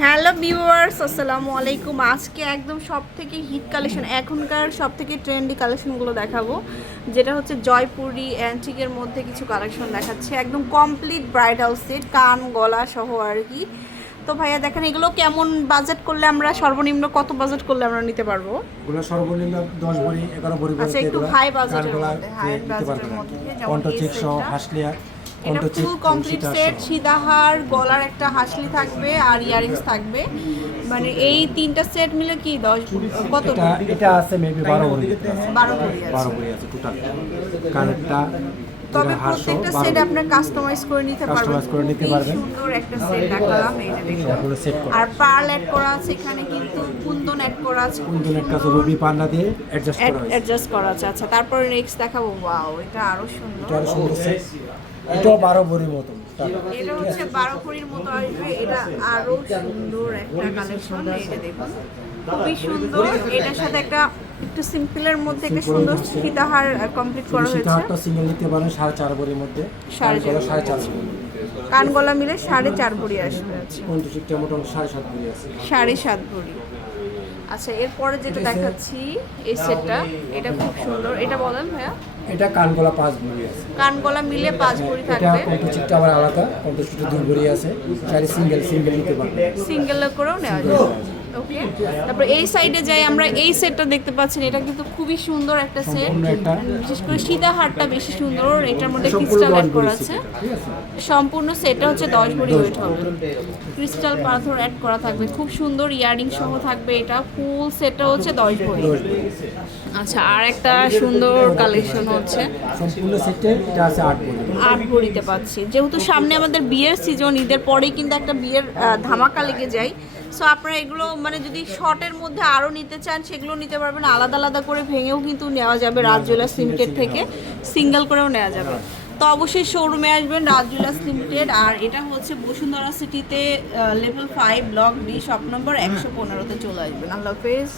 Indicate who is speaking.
Speaker 1: Hello viewers আসসালামু আলাইকুম। আজকে একদম সব থেকে হিট কালেকশন এখনকার সব থেকে ট্রেন্ডি কালেকশনগুলো দেখাবো। যেটা হচ্ছে জয়পুরি অ্যান্টিকের মধ্যে কিছু কালেকশন দেখাচ্ছে। একদম কমপ্লিট ব্রাইডাল সেট কান গলা সহ আর কি। তো ভাইয়া দেখেন এগুলো কেমন বাজেট করলে আমরা সর্বনিম্ন কত বাজেট করলে আমরা নিতে পারব?
Speaker 2: এগুলো সর্বনিম্ন দশ ভরি এগারো ভরি
Speaker 1: আচ্ছা, একটু হাই বাজেটের মধ্যে, হাই বাজেটের মধ্যে, যেমন
Speaker 2: চেক সহ। হাসলিয়া
Speaker 1: এটা ফুল কমপ্লিট সেট সীতাহার গলার একটা হাসলি থাকবে আর ইয়ারিংস থাকবে। মানে এই তিনটা সেট মিলে কি দশ কত
Speaker 2: এটা এটা আছে মেবি বারো ভরি ভিতরে আছে।
Speaker 1: ভরি আছে।
Speaker 2: ভরি আছে টোটাল কানেরটা
Speaker 1: তবে প্রত্যেকটা সেট। আপনার কাস্টমাইজ করে নিতে পারবেন।
Speaker 2: Customize করে নিতে পারবেন।
Speaker 1: সুন্দর একটা সেট দেখালাম দেখুন। আর পার্ল অ্যাড করা আছে এখানে কিন্তু কুন্দন অ্যাড করা আছে।
Speaker 2: কুন্দনের কাছে রবি পান্না দিয়ে অ্যাডজাস্ট করা হয়েছে।
Speaker 1: অ্যাডজাস্ট করা আছে। আচ্ছা তারপরে নেক্সট দেখাবো। ওয়াও এটা আরও সুন্দর।
Speaker 2: এটা আরও সুন্দর সেট এটাও বারো ভরির মতো।
Speaker 1: এটা হচ্ছে বারো কুড়ির মতো আসবে এটা আরও সুন্দর একটা কালেকশন এটা দেখুন। খুবই সুন্দর। এটার সাথে একটা একটু সিম্পলের মধ্যে একটা সুন্দর সীতাহার কমপ্লিট করা হয়েছে।
Speaker 2: সীতাহারটা সিঙ্গেল নিতে পারেন সাড়ে চার ভরির মধ্যে।
Speaker 1: সাড়ে চার।
Speaker 2: সাড়ে চার
Speaker 1: কান গলা মিলে সাড়ে চার ভরি আসবে।
Speaker 2: সাড়ে সাত ভরি আছে।
Speaker 1: সাড়ে সাত ভরি। আচ্ছা এরপরে যেটা দেখাচ্ছি এই সেটটা এটা খুব সুন্দর। এটা বলেন ভাইয়া।
Speaker 2: এটা কানগলা পাঁচ ভরি আছে।
Speaker 1: কান গলা মিলে পাঁচ ভরি
Speaker 2: এটা
Speaker 1: থাকবে।
Speaker 2: এটা চেকটা আবার আলাদা চেকটা দুই ভরি আছে। চারি সিঙ্গেল সিঙ্গেল নিতে পারবে
Speaker 1: সিঙ্গেল করেও নেওয়া যাবে। ওকে তারপর এই সাইডে যাই আমরা এই সেটটা দেখতে পাচ্ছেন। এটা কিন্তু খুবই সুন্দর একটা সেট বিশেষ করে সীতা হারটা বেশি সুন্দর। এটার মধ্যে ক্রিস্টাল অ্যাড করা আছে। সম্পূর্ণ সেটটা হচ্ছে দশ ভরি ওয়েট হবে। ক্রিস্টাল পাথর অ্যাড করা থাকবে। খুব সুন্দর ইয়ারিং সহ থাকবে এটা। ফুল সেটটা হচ্ছে দশ ভরি। আচ্ছা আর একটা সুন্দর কালেকশন হচ্ছে।
Speaker 2: সম্পূর্ণ সেটে এটা আছে আট ভরি।
Speaker 1: আট ভরিতে পাচ্ছি। যেহেতু সামনে আমাদের বিয়ের সিজন ঈদের পরেই কিন্তু একটা বিয়ের ধামাকা লেগে যায়। সো আপনারা এগুলো মানে যদি শর্টের মধ্যে আরও নিতে চান সেগুলো নিতে পারবেন। আলাদা আলাদা করে ভেঙেও কিন্তু নেওয়া যাবে রাজ জুয়েলার্স লিমিটেড থেকে। সিঙ্গেল করেও নেওয়া যাবে। তো অবশ্যই শোরুমে আসবেন রাজ জুয়েলার্স লিমিটেড আর এটা হচ্ছে বসুন্ধরা সিটিতে level five block D shop number একশো পনেরোতে চলে আসবেন। আল্লাহ হাফেজ।